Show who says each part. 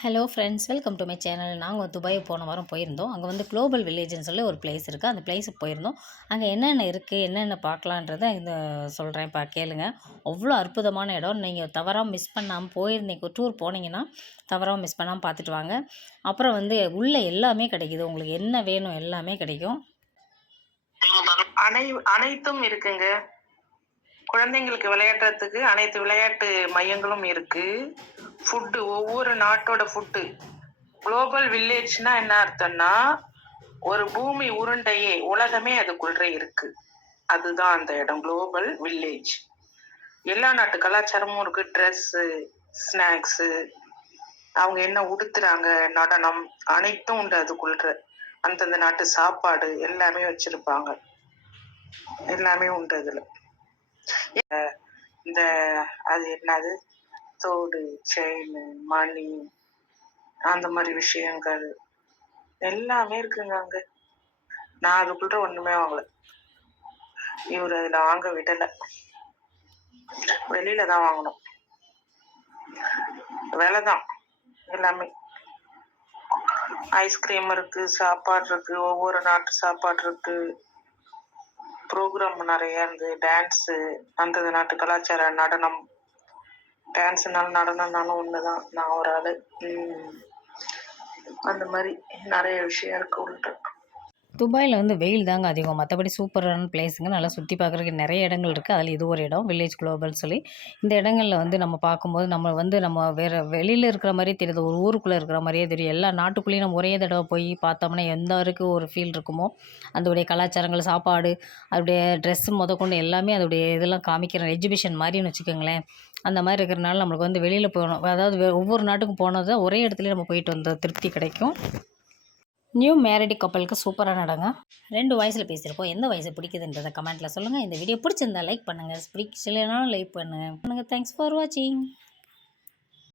Speaker 1: Hello friends welcome to my channel நாங்கள் Dubai போன வாரம் போயிருந்தோம். அங்கே வந்து குளோபல் வில்லேஜ்னு சொல்லி ஒரு பிளேஸ் இருக்குது அந்த பிளேஸுக்கு போயிருந்தோம். அங்கே என்னென்ன இருக்குது என்னென்ன பார்க்கலான்றதை இந்த சொல்கிறேன் பா கேளுங்க. அவ்வளோ அற்புதமான இடம். நீங்கள் தவறாக மிஸ் பண்ணாமல் போயிருந்தீங்க டூர் போனீங்கன்னா தவறாக மிஸ் பண்ணாமல் பார்த்துட்டு வாங்க. அப்புறம் வந்து உள்ளே எல்லாமே கிடைக்குது. உங்களுக்கு என்ன வேணும் எல்லாமே கிடைக்கும்.
Speaker 2: அனை அனைத்தும் இருக்குங்க. குழந்தைங்களுக்கு விளையாடுறதுக்கு அனைத்து விளையாட்டு மையங்களும் இருக்குது ஃபுட்டு ஒவ்வொரு நாட்டோட ஃபுட்டு குளோபல் வில்லேஜ்னா என்ன அர்த்தம்னா ஒரு பூமி உருண்டையே உலகமே அதுக்குள்ள இருக்கு. அதுதான் அந்த இடம் குளோபல் வில்லேஜ் எல்லா நாட்டு கலாச்சாரமும் இருக்கு. ட்ரெஸ்ஸு ஸ்நாக்ஸு அவங்க என்ன உடுத்துறாங்க நடனம் அனைத்தும் உண்டு அதுக்குள்ள. அந்தந்த நாட்டு சாப்பாடு எல்லாமே வச்சிருப்பாங்க. எல்லாமே உண்டு அதுல. இந்த அது என்னது? தோடு செயின் மணி அந்த மாதிரி விஷயங்கள் எல்லாமே இருக்குங்க அங்க. நான் அதுக்குள்ள ஒண்ணுமே வாங்கல. இவர் அதுல வாங்க விடல. வெளியில தான் வாங்கணும். விலை தான் எல்லாமே ஐஸ்கிரீம் இருக்கு சாப்பாடு இருக்கு ஒவ்வொரு நாட்டு சாப்பாடு இருக்கு. ப்ரோக்ராம் நிறைய இருந்து டான்ஸு அந்தந்த நாட்டு கலாச்சார நடனம் டான்ஸ்னாலும் நடனம்னாலும் ஒண்ணுதான். நான் ஒரு ஆளு. அந்த மாதிரி நிறைய விஷயம் இருக்கு உள்ள
Speaker 1: துபாயில் வந்து வெயில் தாங்க அதிகம். மற்றபடி சூப்பரான பிளேஸுங்க நல்லா சுற்றி பார்க்குறதுக்கு நிறைய இடங்கள் இருக்குது அதில் இது ஒரு இடம் வில்லேஜ் குளோபல் சொல்லி. இந்த இடங்களில் வந்து நம்ம பார்க்கும்போது நம்ம வந்து நம்ம வேறு வெளியில் இருக்கிற மாதிரியே தெரியுது. ஒரு ஊருக்குள்ளே இருக்கிற மாதிரியே தெரியும். எல்லா நாட்டுக்குள்ளேயும் நம்ம ஒரே தடவை போய் பார்த்தோம்னா எந்த வரைக்கும் ஒரு ஃபீல் இருக்குமோ அதோடைய கலாச்சாரங்கள் சாப்பாடு அதோடைய ட்ரெஸ்ஸு முதற்கொண்டு எல்லாமே அதோடைய இதெல்லாம் காமிக்கிற எஜிபிஷன் மாதிரின்னு வச்சுக்கோங்களேன். அந்த மாதிரி இருக்கிறனால நம்மளுக்கு வந்து வெளியில் போகணும். அதாவது ஒவ்வொரு நாட்டுக்கும் போனது ஒரே இடத்துல நம்ம போயிட்டு வந்த திருப்தி கிடைக்கும். நியூ மேரடி கப்பலுக்கு சூப்பராக நடங்க. ரெண்டு வயசில் பேசியிருப்போம். எந்த வயசு பிடிக்குதுன்றதை கமெண்ட்டில் சொல்லுங்கள் இந்த வீடியோ பிடிச்சிருந்தா லைக் பண்ணுங்கள் பிடிக்கலைனாலும் லைக் பண்ணுங்கள் பண்ணுங்கள் தேங்க்ஸ் ஃபார் வாட்சிங்